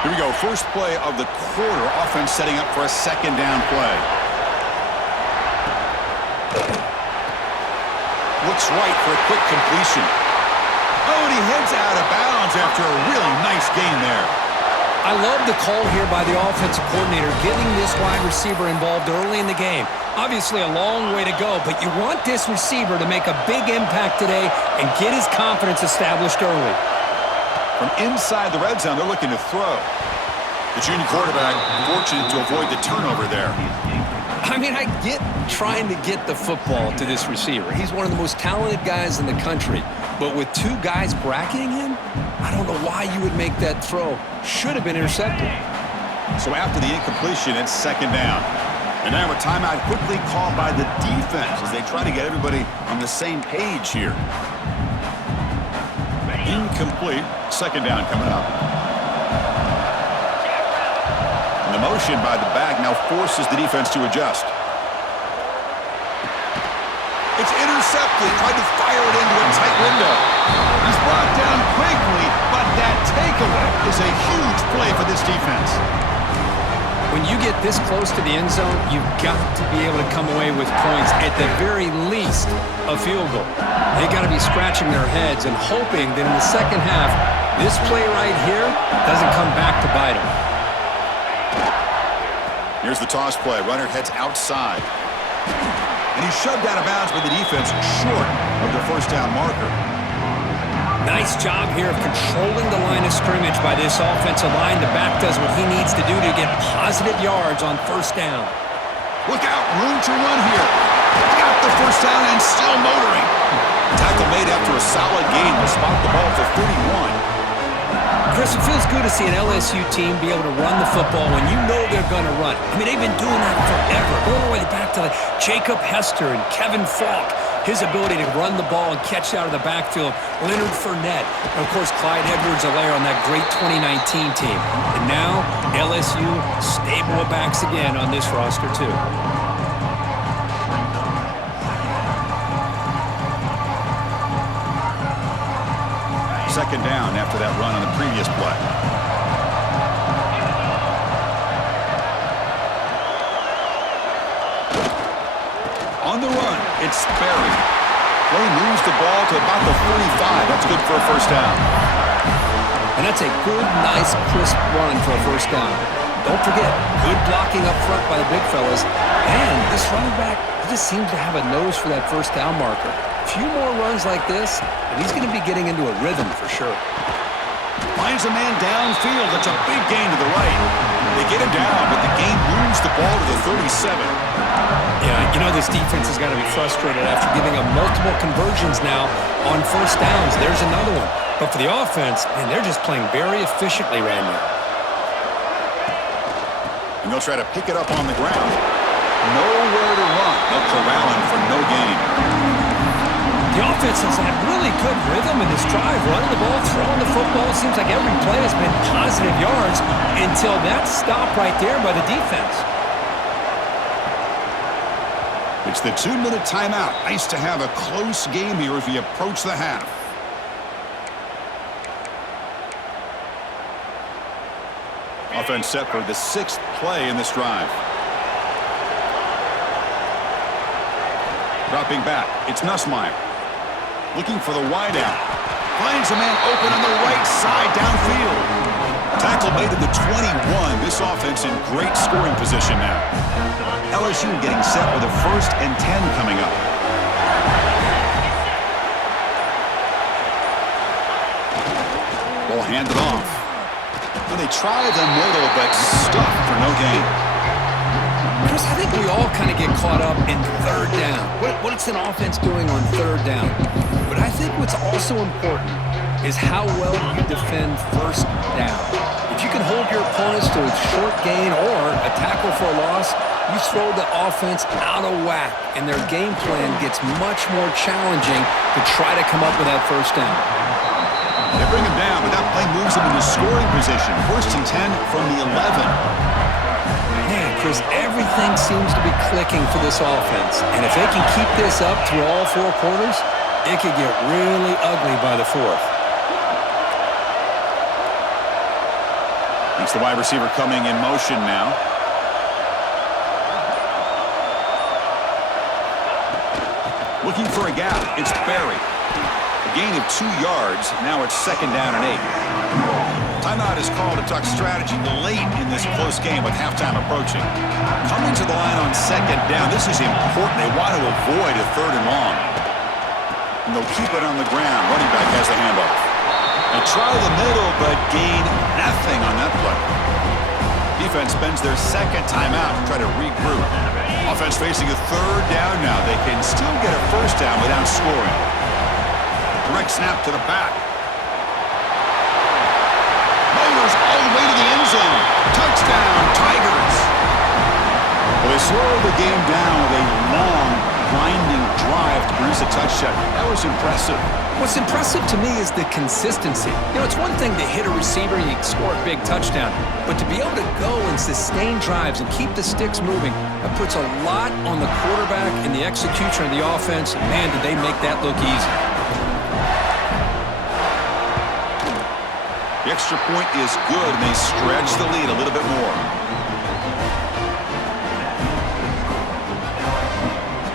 Here we go. First play of the quarter. Offense setting up for a second down play. Looks right for a quick completion. Oh, and he heads out of bounds after a really nice gain there. I love the call here by the offensive coordinator, getting this wide receiver involved early in the game. Obviously a long way to go, but you want this receiver to make a big impact today and get his confidence established early. From inside the red zone, they're looking to throw. The junior quarterback fortunate to avoid the turnover there. I mean, I get trying to get the football to this receiver. He's one of the most talented guys in the country. But with two guys bracketing him, I don't know why you would make that throw. Should have been intercepted. So after the incompletion, it's second down. And now a timeout quickly called by the defense as they try to get everybody on the same page here. Incomplete. Second down coming up. And the motion by the back now forces the defense to adjust. It's intercepted. Tried to fire it into a tight window. He's brought down quickly, but that takeaway is a huge play for this defense. When you get this close to the end zone, you've got to be able to come away with points, at the very least, a field goal. They got to be scratching their heads and hoping that in the second half, this play right here doesn't come back to bite them. Here's the toss play. Runner heads outside. And he's shoved out of bounds by the defense short of the first down marker. Nice job here of controlling the line of scrimmage by this offensive line. The back does what he needs to do to get positive yards on first down. Look out, room to run here. Got the first down and still motoring. Tackle made after a solid gain. Will spot the ball for 31. Chris, it feels good to see an LSU team be able to run the football when you know they're going to run. I mean, they've been doing that forever. Going all the way back to like Jacob Hester and Kevin Falk. His ability to run the ball and catch out of the backfield. Leonard Fournette. And, of course, Clyde Edwards-Helaire on that great 2019 team. And now, LSU stable of backs again on this roster, too. Second down after that run on the previous play. On the run, it's Sperry. Play moves the ball to about the 45. That's good for a first down. And that's a good, nice, crisp run for a first down. Don't forget, good blocking up front by the big fellas. And this running back, he just seems to have a nose for that first down marker. A few more runs like this, and he's going to be getting into a rhythm for sure. Finds a man downfield. That's a big gain to the right. They get him down, but the game moves the ball to the 37. Yeah, you know this defense has got to be frustrated after giving up multiple conversions now on first downs. There's another one. But for the offense, man, they're just playing very efficiently right now. And they'll try to pick it up on the ground. Nowhere to run. They'll corral him for no gain. The offense has had really good rhythm in this drive, running the ball, throwing the football. It seems like every play has been positive yards until that stop right there by the defense. It's the 2-minute timeout. Nice to have a close game here as we approach the half. Offense set for the 6th play in this drive. Dropping back, it's Nussmeier. Looking for the wideout. Finds a man open on the right side downfield. Tackle made at the 21. This offense in great scoring position now. LSU getting set with a 1st and 10 coming up. Ball handed off. Well, they try the middle, but stuffed for no gain. Chris, I think we all kind of get caught up in third down. What's an offense doing on third down? But I think what's also important is how well you defend first down. If you can hold your opponents to a short gain or a tackle for a loss, you throw the offense out of whack, and their game plan gets much more challenging to try to come up with that first down. They bring him down, but that play moves him into scoring position. 1st and 10 from the 11. Man, Chris, everything seems to be clicking for this offense. And if they can keep this up through all 4 quarters, it could get really ugly by the 4th. It's the wide receiver coming in motion now. Looking for a gap. It's Barry. A gain of 2 yards. Now it's 2nd down and 8. Timeout is called to talk strategy late in this close game with halftime approaching. Coming to the line on 2nd down. This is important. They want to avoid a 3rd and long. And they'll keep it on the ground. Running back has the handoff. They try the middle, but gain nothing on that play. Defense spends their 2nd timeout to try to regroup. Offense facing a 3rd down now. They can still get a 1st down without scoring. Direct snap to the back. Motors all the way to the end zone. Touchdown, Tigers. Well, they slow the game down with a long, grinding drive to produce a touchdown. That was impressive. What's impressive to me is the consistency. You know, it's one thing to hit a receiver and you score a big touchdown, but to be able to go and sustain drives and keep the sticks moving, that puts a lot on the quarterback and the execution of the offense. And man, did they make that look easy. The extra point is good, and they stretch the lead a little bit more.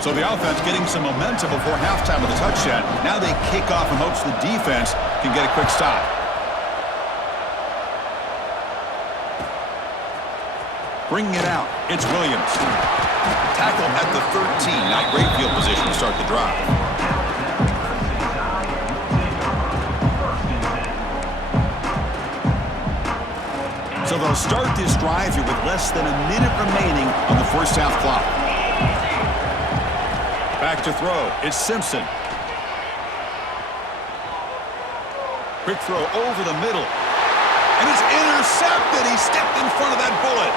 So the offense getting some momentum before halftime with a touchdown. Now they kick off in hopes the defense can get a quick stop. Bringing it out, it's Williams. Tackle at the 13, not great field position to start the drive. So they'll start this drive here with less than a minute remaining on the 1st half clock. Back to throw. It's Simpson. Quick throw over the middle. And it's intercepted. He stepped in front of that bullet.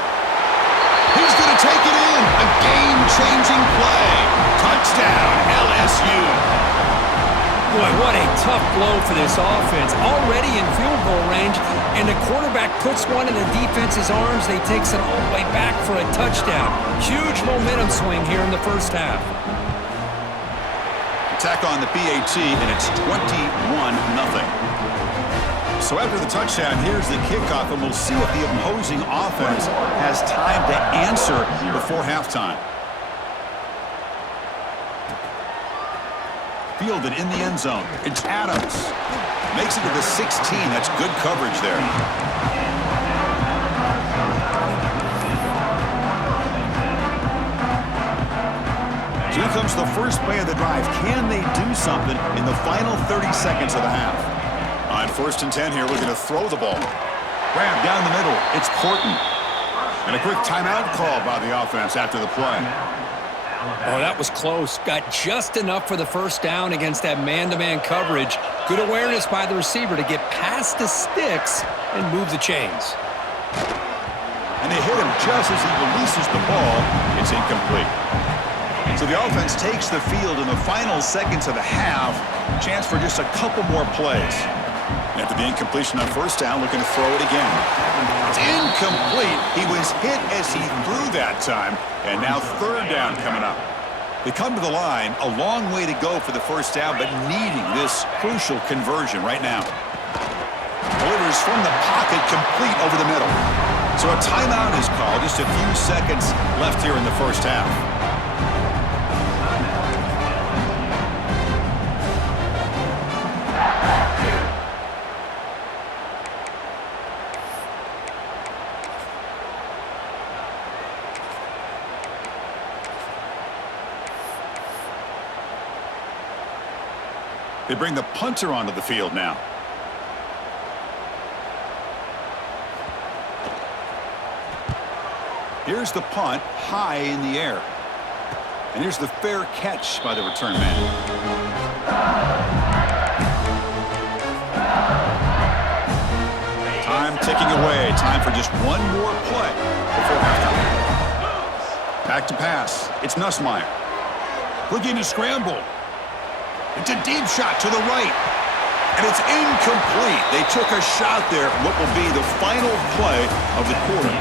He's going to take it in. A game-changing play. Touchdown, LSU. Boy, what a tough blow for this offense. Already in field goal range, and the quarterback puts one in the defense's arms. They takes it all the way back for a touchdown. Huge momentum swing here in the 1st half. Attack on the PAT, and it's 21-0. So after the touchdown, here's the kickoff, and we'll see if the opposing offense has time to answer before halftime. Fielded in the end zone. It's Adams. Makes it to the 16. That's good coverage there. So here comes the first play of the drive. Can they do something in the final 30 seconds of the half? On 1st and 10 here, looking to throw the ball. Grab down the middle. It's Porton. And a quick timeout call by the offense after the play. Oh, that was close. Got just enough for the 1st down against that man-to-man coverage. Good awareness by the receiver to get past the sticks and move the chains. And they hit him just as he releases the ball. It's incomplete. So the offense takes the field in the final seconds of the half. Chance for just a couple more plays. And after the incompletion on 1st down, looking to throw it again. It's incomplete. He was hit as he threw that time. And now 3rd down coming up. They come to the line, a long way to go for the 1st down, but needing this crucial conversion right now. Delivers from the pocket, complete over the middle. So a timeout is called. Just a few seconds left here in the 1st half. They bring the punter onto the field now. Here's the punt, high in the air. And here's the fair catch by the return man. Time ticking away. Time for just one more play before halftime. Back to pass. It's Nussmeier. Looking to scramble. It's a deep shot to the right. And it's incomplete. They took a shot there, what will be the final play of the quarter.